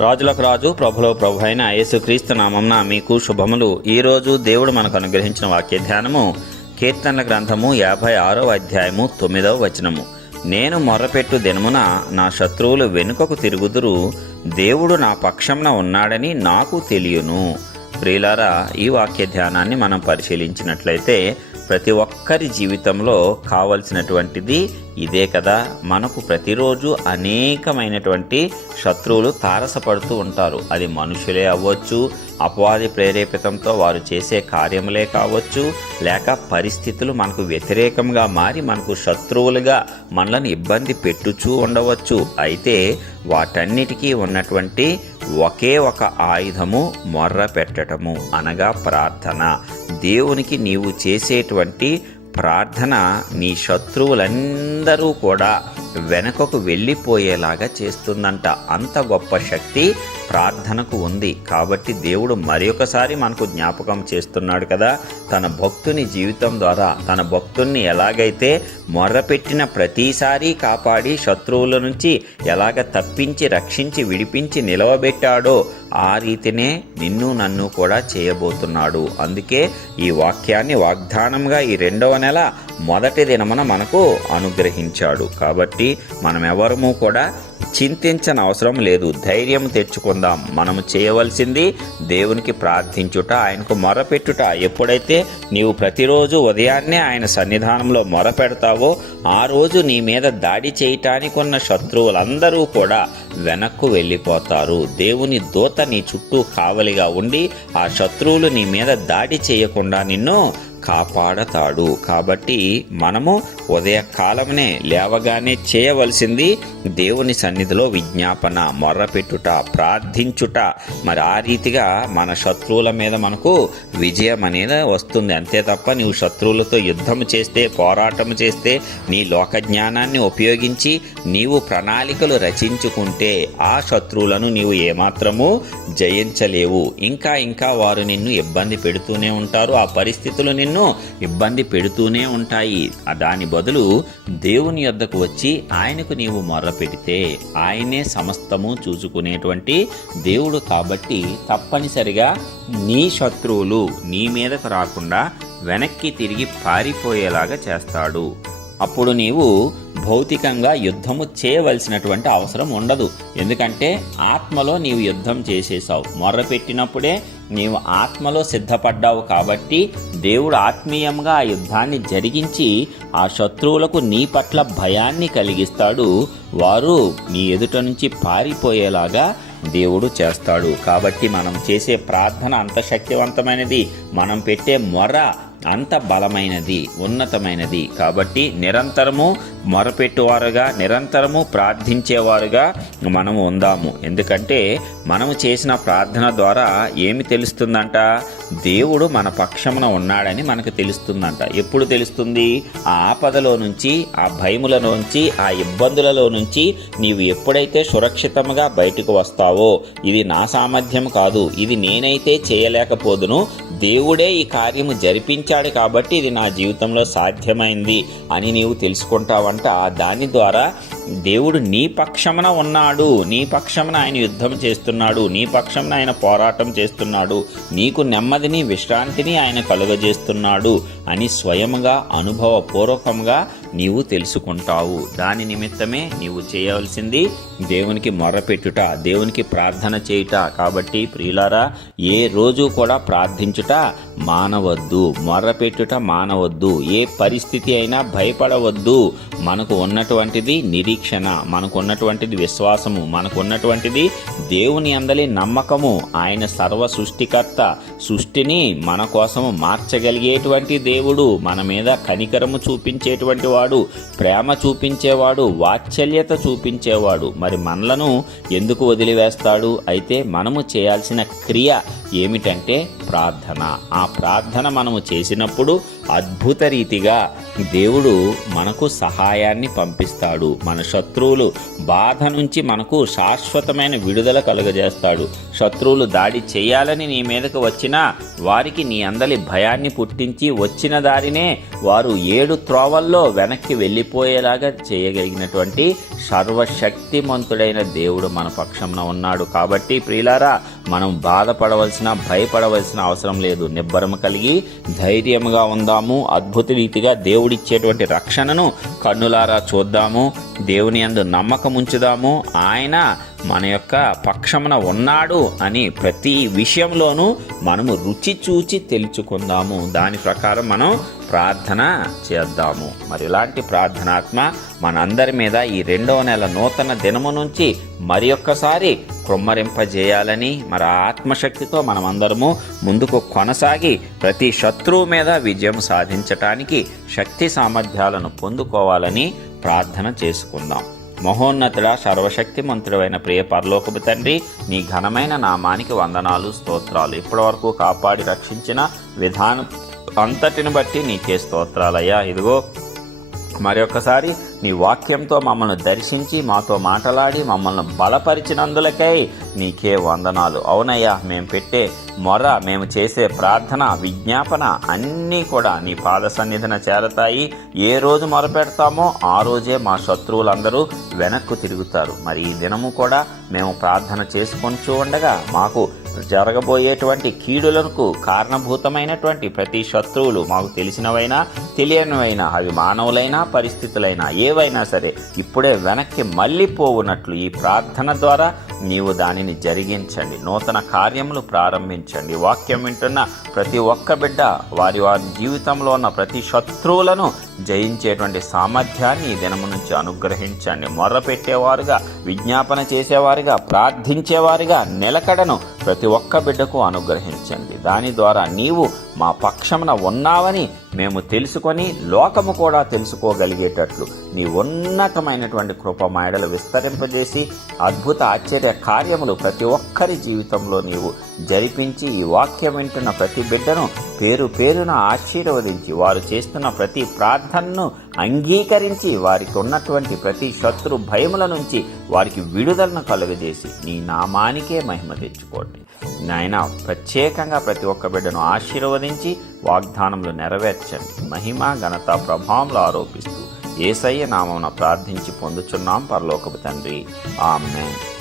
రాజులకు రాజు ప్రభులో ప్రభు అయిన యేసుక్రీస్తు నామంన మీకు శుభములు. ఈరోజు దేవుడు మనకు అనుగ్రహించిన వాక్య ధ్యానము కీర్తనల గ్రంథము యాభై ఆరో అధ్యాయము తొమ్మిదవ వచనము. నేను మొర్రపెట్టు దినమున నా శత్రువులు వెనుకకు తిరుగుదురు దేవుడు నా పక్షంన ఉన్నాడని నాకు తెలియను. ప్రియులారా ఈ వాక్య ధ్యానాన్ని మనం పరిశీలించినట్లయితే ప్రతి ఒక్కరి జీవితంలో కావలసినటువంటిది ఇదే కదా మనకు ప్రతిరోజు అనేకమైనటువంటి శత్రువులు తారసపడుతూ ఉంటారు. అది మనుషులే అవ్వచ్చు అపవాది ప్రేరేపితంతో వారు చేసే కార్యములే కావచ్చు లేక పరిస్థితులు మనకు వ్యతిరేకంగా మారి మనకు శత్రువులుగా మనలను ఇబ్బంది పెట్టుచూ ఉండవచ్చు. అయితే వాటన్నిటికీ ఉన్నటువంటి ఒకే ఒక ఆయుధము మొర్ర పెట్టడము అనగా ప్రార్థన. దేవునికి నీవు చేసేటువంటి ప్రార్థన నీ శత్రువులందరూ కూడా వెనకకు వెళ్ళిపోయేలాగా చేస్తుందంట. అంత గొప్ప శక్తి ప్రార్థనకు ఉంది. కాబట్టి దేవుడు మరొకసారి మనకు జ్ఞాపకం చేస్తున్నాడు కదా తన భక్తుని జీవితం ద్వారా తన భక్తుణ్ణి ఎలాగైతే మొర్రపెట్టిన ప్రతిసారి కాపాడి శత్రువుల నుంచి ఎలాగ తప్పించి రక్షించి విడిపించి నిలవబెట్టాడో ఆ రీతినే నిన్ను నన్ను కూడా చేయబోతున్నాడు. అందుకే ఈ వాక్యాన్ని వాగ్దానంగా ఈ రెండవ నెల మొదటి దినమున మనకు అనుగ్రహించాడు. కాబట్టి మనమెవరము కూడా చింతించని అవసరం లేదు. ధైర్యం తెచ్చుకుందాం. మనము చేయవలసింది దేవునికి ప్రార్థించుట ఆయనకు మొరపెట్టుట. ఎప్పుడైతే నీవు ప్రతిరోజు ఉదయాన్నే ఆయన సన్నిధానంలో మొరపెడతావో ఆ రోజు నీ మీద దాడి చేయటానికి ఉన్న శత్రువులందరూ కూడా వెనక్కు వెళ్ళిపోతారు. దేవుని దూత నీ చుట్టూ కావలిగా ఉండి ఆ శత్రువులు నీ మీద దాడి చేయకుండా నిన్ను కాపాడతాడు. కాబట్టి మనము ఉదయకాలమునే లేవగానే చేయవలసింది దేవుని సన్నిధిలో విజ్ఞాపన మొర్రపెట్టుట ప్రార్థించుట. మరి ఆ రీతిగా మన శత్రువుల మీద మనకు విజయం అనేది వస్తుంది. అంతే తప్ప నీవు శత్రువులతో యుద్ధం చేస్తే పోరాటం చేస్తే నీ లోక జ్ఞానాన్ని ఉపయోగించి నీవు ప్రణాళికలు రచించుకుంటే ఆ శత్రువులను నీవు ఏమాత్రము జయించలేవు. ఇంకా ఇంకా వారు నిన్ను ఇబ్బంది పెడుతూనే ఉంటారు. ఆ పరిస్థితులు నిన్ను ఇబ్బంది పెడుతూనే ఉంటాయి. దాని బదులు దేవుని యొద్దకు వచ్చి ఆయనకు నీవు మొర్ర పెడితే ఆయనే సమస్తము చూసుకునేటువంటి దేవుడు కాబట్టి తప్పనిసరిగా నీ శత్రువులు నీ మీదకు రాకుండా వెనక్కి తిరిగి పారిపోయేలాగా చేస్తాడు. అప్పుడు నీవు భౌతికంగా యుద్ధము చేయవలసినటువంటి అవసరం ఉండదు. ఎందుకంటే ఆత్మలో నీవు యుద్ధం చేసేసావు. మొర్ర పెట్టినప్పుడే నీవు ఆత్మలో సిద్ధపడ్డావు కాబట్టి దేవుడు ఆత్మీయంగా ఆ యుద్ధాన్ని జరిగించి ఆ శత్రువులకు నీ పట్ల భయాన్ని కలిగిస్తాడు. వారు నీ ఎదుట నుంచి పారిపోయేలాగా దేవుడు చేస్తాడు. కాబట్టి మనం చేసే ప్రార్థన అంత శక్తివంతమైనది. మనం పెట్టే మొర అంత బలమైనది ఉన్నతమైనది. కాబట్టి నిరంతరము మొరపెట్టువారుగా నిరంతరము ప్రార్థించేవారుగా మనము ఉందాము. ఎందుకంటే మనము చేసిన ప్రార్థన ద్వారా ఏమి తెలుస్తుందంట? దేవుడు మన పక్షమున ఉన్నాడని మనకు తెలుస్తుందంట. ఎప్పుడు తెలుస్తుంది? ఆ ఆపదలో నుంచి ఆ భయముల నుంచి ఆ ఇబ్బందులలో నుంచి నీవు ఎప్పుడైతే సురక్షితంగా బయటకు వస్తావో ఇది నా సామర్థ్యం కాదు. ఇది నేనైతే చేయలేకపోదును. దేవుడే ఈ కార్యము జరిపించాడు కాబట్టి ఇది నా జీవితంలో సాధ్యమైంది అని నీవు తెలుసుకుంటావంట దాని ద్వారా దేవుడు నీ పక్షమున ఉన్నాడు నీ పక్షమున ఆయన యుద్ధం చేస్తున్నాడు నీ పక్షమున ఆయన పోరాటం చేస్తున్నాడు నీకు నెమ్మదిని విశ్రాంతిని ఆయన కలుగజేస్తున్నాడు అని స్వయంగా అనుభవపూర్వకంగా నీవు తెలుసుకుంటావు. దాని నిమిత్తమే నీవు చేయవలసింది దేవునికి మొర్రపెట్టుట దేవునికి ప్రార్థన చేయుట. కాబట్టి ప్రియులారా ఏ రోజు కూడా ప్రార్థించుట మానవద్దు మొర్రపెట్టుట మానవద్దు. ఏ పరిస్థితి అయినా భయపడవద్దు. మనకు ఉన్నటువంటిది నిరీక్షణ మనకు ఉన్నటువంటిది విశ్వాసము మనకు ఉన్నటువంటిది దేవుని అందలి నమ్మకము. ఆయన సర్వ సృష్టికర్త సృష్టిని మన కోసము మార్చగలిగేటువంటి దేవుడు మన మీద కనికరము చూపించేటువంటి వాడు ప్రేమ చూపించేవాడు వాత్సల్యత చూపించేవాడు. మరి మనలను ఎందుకు వదిలివేస్తాడు? అయితే మనము చేయాల్సిన క్రియ ఏమిటంటే ప్రార్థన. ఆ ప్రార్థన మనము చేసినప్పుడు అద్భుత రీతిగా దేవుడు మనకు సహాయాన్ని పంపిస్తాడు. మన శత్రువులు బాధ నుంచి మనకు శాశ్వతమైన విడుదల కలుగజేస్తాడు. శత్రువులు దాడి చేయాలని నీ మీదకు వచ్చినా వారికి నీ అందలి భయాన్ని పుట్టించి వచ్చిన దారినే వారు ఏడు త్రోవల్లో వెనక్కి వెళ్ళిపోయేలాగా చేయగలిగినటువంటి సర్వశక్తిమంతుడైన దేవుడు మన పక్షంన ఉన్నాడు. కాబట్టి ప్రియులారా మనం బాధపడవలసిన భయపడవలసిన అవసరం లేదు. నిబ్బరము కలిగి ధైర్యముగా ఉందాము అద్భుత రీతిగా దేవుడిచ్చేటువంటి రక్షణను కన్నులారా చూద్దాము. దేవుని అందు నమ్మకం ఉంచుదాము ఆయన మన యొక్క పక్షమున ఉన్నాడు అని ప్రతి విషయంలోనూ మనము రుచి చూచి తెలుసుకుందాము. దాని ప్రకారం మనం ప్రార్థన చేద్దాము. మరి ఇలాంటి ప్రార్థనాత్మ మనందరి మీద ఈ రెండవ నెల నూతన దినము నుంచి మరి ఒక్కసారి కృమ్మరింపజేయాలని మరి ఆత్మశక్తితో మనమందరము ముందుకు కొనసాగి ప్రతి శత్రువు మీద విజయం సాధించటానికి శక్తి సామర్థ్యాలను పొందుకోవాలని ప్రార్థన చేసుకుందాం. మహోన్నతుడ సర్వశక్తిమంతుడైన ప్రియ పరలోకపు తండ్రి నీ ఘనమైన నామానికి వందనాలు స్తోత్రాలు. ఇప్పటివరకు కాపాడి రక్షించిన విధానం అంతటిని బట్టి నీకే స్తోత్రాలయ్యా. ఇదిగో మరొకసారి నీ వాక్యంతో మమ్మల్ని దర్శించి మాతో మాట్లాడి మమ్మల్ని బలపరిచినందులకై నీకే వందనాలు. అవునయ్యా మేము పెట్టే మొర మేము చేసే ప్రార్థన విజ్ఞాపన అన్నీ కూడా నీ పాద సన్నిధిన చేరతాయి. ఏ రోజు మొరపెడతామో ఆ రోజే మా శత్రువులందరూ వెనక్కు తిరుగుతారు. మరి ఈ దినము కూడా మేము ప్రార్థన చేసుకొని ఉండగా మాకు జరగబోయేటువంటి కీడులకు కారణభూతమైనటువంటి ప్రతి శత్రువులు మాకు తెలిసినవైనా తెలియనివైనా అవి మానవులైనా పరిస్థితులైనా ఏవైనా సరే ఇప్పుడే వెనక్కి మళ్ళీ పోవునట్లు ఈ ప్రార్థన ద్వారా నీవు దానిని జరిగించండి. నూతన కార్యములు ప్రారంభించండి. వాక్యం వింటున్న ప్రతి ఒక్క బిడ్డ వారి వారి జీవితంలో ఉన్న ప్రతి శత్రువులను జయించేటువంటి సామర్థ్యాన్ని ఈ దినము నుంచి అనుగ్రహించండి. మొర్రపెట్టేవారుగా విజ్ఞాపన చేసేవారుగా ప్రార్థించేవారుగా నిలకడను ప్రతి ఒక్క బిడ్డకు అనుగ్రహించండి. దాని ద్వారా నీవు మా పక్షమున ఉన్నావని మేము తెలుసుకొని లోకము కూడా తెలుసుకోగలిగేటట్లు నీ ఉన్నతమైనటువంటి కృప మాయడలు విస్తరింపజేసి అద్భుత ఆశ్చర్య కార్యములు ప్రతి ఒక్కరి జీవితంలో నీవు జరిపించి ఈ వాక్యం వింటున్న ప్రతి బిడ్డను పేరు పేరున ఆశీర్వదించి వారు చేస్తున్న ప్రతి ప్రార్థనను అంగీకరించి వారికి ఉన్నటువంటి ప్రతి శత్రు భయముల నుంచి వారికి విడుదలను కలుగజేసి నీ నామానికే మహిమ తెచ్చుకోండి. నాయన ప్రత్యేకంగా ప్రతి ఒక్క బిడ్డను ఆశీర్వదించి వాగ్దానములు నెరవేర్చండి. మహిమ ఘనత ప్రభావంలో ఆరోపిస్తూ ఏసయ్య నామమున ప్రార్థించి పొందుచున్నాం. పరలోకపు తండ్రి. ఆమె